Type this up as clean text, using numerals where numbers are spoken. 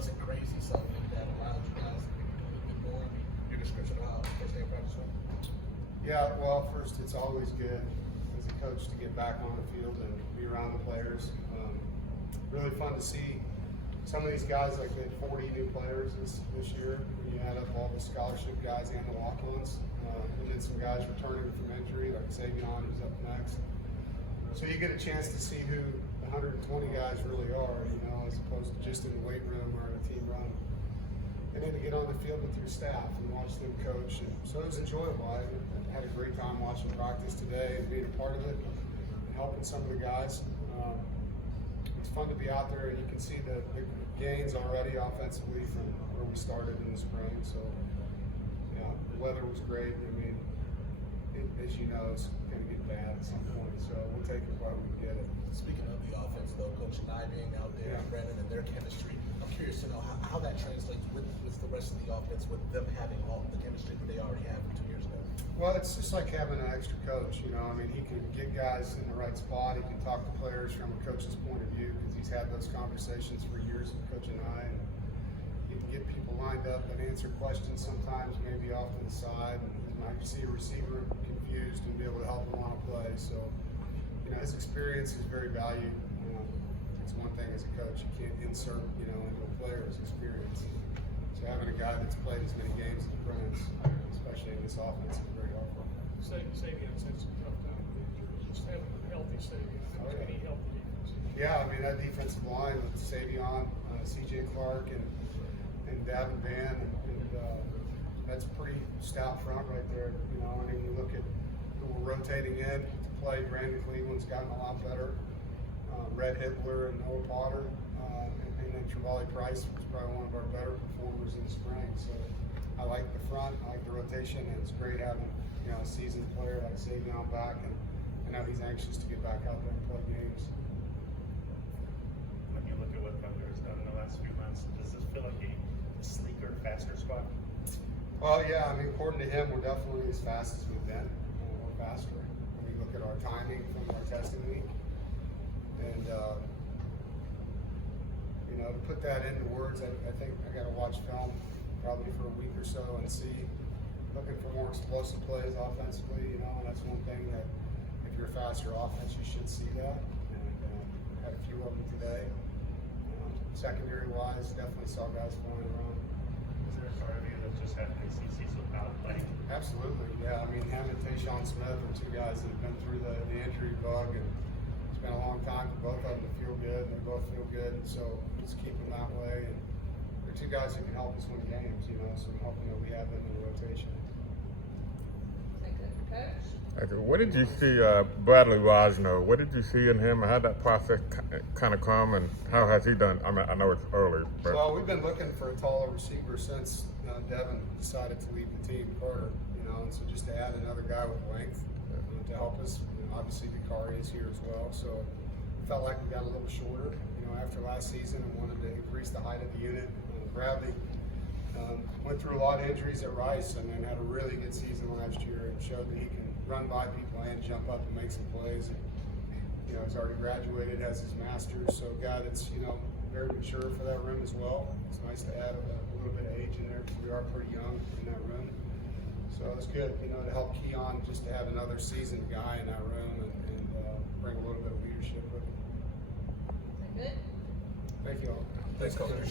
wasn't crazy, so maybe that allowed you guys to do a little bit more. I mean, your description of how first day of practice went. Yeah, well, first, it's always good as a coach to get back on the field and be around the players. Really fun to see some of these guys, like they had 40 new players this year. When you add up all the scholarship guys and the walk-ons, and then some guys returning from injury, like Savion, who's up next. So you get a chance to see who the 120 guys really are, as opposed to just in the weight room or in a team run. And then to get on the field with your staff and watch them coach. And so it was enjoyable. I had a great time watching practice today and being a part of it and helping some of the guys. It's fun to be out there, and you can see the gains already offensively from where we started in the spring. So, yeah, the weather was great. I mean, as you know, it's going to get bad at some point. So we'll take it while we get it. Speaking of the offense, though, Coach and I being out there, and Brandon and their chemistry, I'm curious to know how that translates with the rest of the offense, with them having all the chemistry that they already have from 2 years ago. Well, it's just like having an extra coach, I mean, he can get guys in the right spot. He can talk to players from a coach's point of view because he's had those conversations for years with Coach and I. And he can get people lined up and answer questions sometimes, maybe off to the side. And I can see a receiver confused and be able to help him on a play. So, his experience is very valued. It's one thing as a coach, you can't insert, into a player's experience. So having a guy that's played as many games as Prince, especially in this offense, is very helpful. Savion's had some tough time with injuries. Just having a healthy Savion, any healthy defense. Yeah, I mean, that defensive line with Savion, C.J. Clark, and Davin Van, and that's a pretty stout front right there. And then you look at who we're rotating in to play. Brandon Cleveland's gotten a lot better. Red Hitler and Noah Potter, and then Trevally Price was probably one of our better performers in the spring. So I like the front, I like the rotation, and it's great having a seasoned player like Savion back, and I know he's anxious to get back out there and play games. When you look at what Butler has done in the last few months, does this feel like a sleeker, faster squad? Well, yeah, I mean, according to him, we're definitely as fast as we've been, or faster. When we look at our timing from our testing week, and to put that into words, I think I got to watch film probably for a week or so and see, looking for more explosive plays offensively, and that's one thing that if you're a faster offense, you should see that. And had a few of them today. Secondary-wise, definitely saw guys flying around. Is there a part of you that just happy to see Cecil out playing? Absolutely, yeah. I mean, him and Tayshawn Smith are two guys that have been through the injury bug, and it's been a long time for both of them to feel good, and they both feel good, and so let's keep them that way. And they're two guys who can help us win games, so I'm hoping that we have them in the rotation. What did you see Bradley Rosno? What did you see in him? How did that process kind of come, and how has he done? I mean, I know it's early, but well, we've been looking for a taller receiver since Devin decided to leave the team, Carter. And so just to add another guy with length to help us. Obviously, Dakari is here as well, so it felt like we got a little shorter, after last season, and wanted to increase the height of the unit. Bradley went through a lot of injuries at Rice, and then had a really good season last year, and showed that he can run by people and jump up and make some plays. And he's already graduated, has his master's, so a guy that's very mature for that room as well. It's nice to add a little bit of age in there because we are pretty young in that room. So it's good, to help Keon, just to have another seasoned guy in that room and bring a little bit of leadership with him. Good. Thank you all. Thanks, Coach.